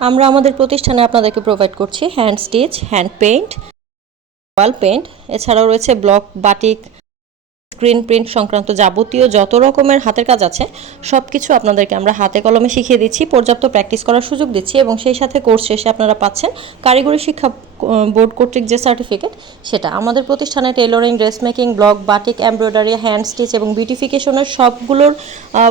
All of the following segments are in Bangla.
আমরা আমাদের প্রতিষ্ঠানে আপনাদেরকে প্রোভাইড করছি হ্যান্ড স্টিচ, হ্যান্ড পেইন্ট, ওয়াল পেইন্ট, এছাড়াও রয়েছে ব্লক, বাটিক, স্ক্রিন প্রিন্ট সংক্রান্ত যাবতীয় যত রকমের হাতের কাজ আছে সব কিছু আপনাদেরকে আমরা হাতে কলমে শিখিয়ে দিচ্ছি, পর্যাপ্ত প্র্যাকটিস করার সুযোগ দিচ্ছি এবং সেই সাথে কোর্স শেষে আপনারা পাচ্ছেন কারিগরি শিক্ষা বোর্ড কর্তৃক যে সার্টিফিকেট সেটা। আমাদের প্রতিষ্ঠানে tailoring, dress making, block, batik, embroidery, hand stitch এবং বিউটিফিকেশনের সবগুলোর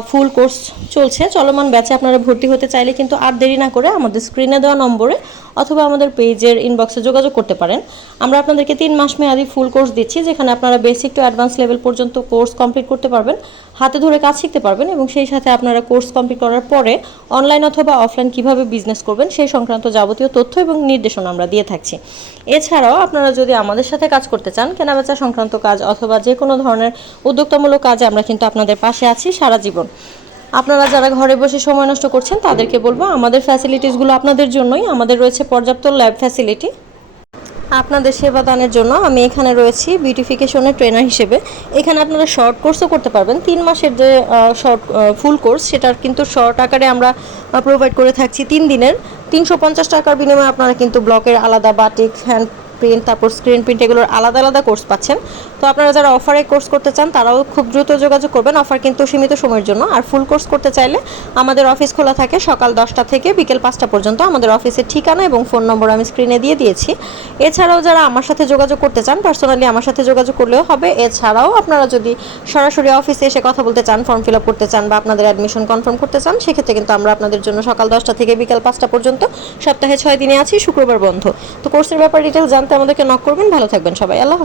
ফুল কোর্স চলছে। চলমান ব্যাচে আপনারা ভর্তি হতে চাইলে কিন্তু আর দেরি না করে আমাদের স্ক্রিনে দেওয়া নম্বরে অথবা আমাদের পেজের ইনবক্সে যোগাযোগ করতে পারেন। আমরা আপনাদেরকে 3 মাস মেয়াদি ফুল কোর্স দিচ্ছি, যেখানে আপনারা বেসিক টু অ্যাডভান্স লেভেল পর্যন্ত কোর্স কমপ্লিট করতে পারবেন, হাতে ধরে কাজ শিখতে পারবেন এবং সেই সাথে আপনারা কোর্স কমপ্লিট করার পরে অনলাইন অথবা অফলাইন কিভাবে বিজনেস করবেন সেই সংক্রান্ত যাবতীয় তথ্য এবং নির্দেশনা আমরা দিয়ে থাকছি। এছাড়াও আপনারা যদি আমাদের সাথে কাজ করতে চান, কেনাবেচা সংক্রান্ত কাজ অথবা যে কোনো ধরনের উদ্যোক্তামূলক কাজে আমরা কিন্তু আপনাদের পাশে আছি সারা জীবন। আপনারা যারা ঘরে বসে সময় নষ্ট করছেন তাদেরকে বলবো আমাদের ফ্যাসিলিটিসগুলো আপনাদের জন্যই। আমাদের রয়েছে পর্যাপ্ত ল্যাব ফ্যাসিলিটি। আপনাদের সেবা দানের জন্য আমি এখানে রয়েছি বিউটিফিকেশনের ট্রেনার হিসেবে। এখানে আপনারা শর্ট কোর্সও করতে পারবেন। 3 মাসের যে ফুল কোর্স সেটার কিন্তু শর্ট আকারে আমরা প্রোভাইড করে থাকছি 3 দিনের। 350 টাকার বিনিময়ে আপনারা কিন্তু ব্লকের আলাদা, বাটিক, হ্যান্ড প্রিন্ট, তারপর স্ক্রিন প্রিন্ট, এগুলোর আলাদা আলাদা কোর্স পাচ্ছেন। তো আপনারা যারা অফারে কোর্স করতে চান তারাও খুব দ্রুত যোগাযোগ করবেন। অফার কিন্তু সীমিত সময়ের জন্য। আর ফুল কোর্স করতে চাইলে আমাদের অফিস খোলা থাকে সকাল 10টা থেকে বিকেল 5টা পর্যন্ত। আমাদের অফিসের ঠিকানা এবং ফোন নম্বর আমি স্ক্রিনে দিয়ে দিয়েছি। এছাড়াও যারা আমার সাথে যোগাযোগ করতে চান, পার্সোনালি আমার সাথে যোগাযোগ করলেও হবে। এছাড়াও আপনারা যদি সরাসরি অফিসে এসে কথা বলতে চান, ফর্ম ফিল আপ করতে চান বা আপনাদের অ্যাডমিশন কনফার্ম করতে চান, সেক্ষেত্রে কিন্তু আমরা আপনাদের জন্য সকাল 10টা থেকে বিকেল 5টা পর্যন্ত সপ্তাহে 6 দিনে আছি, শুক্রবার বন্ধ। তো কোর্সের ব্যাপারে ডিটেলস জানতে আমাদেরকে নক করবেন। ভালো থাকবেন সবাই। আল্লাহ হাফেজ।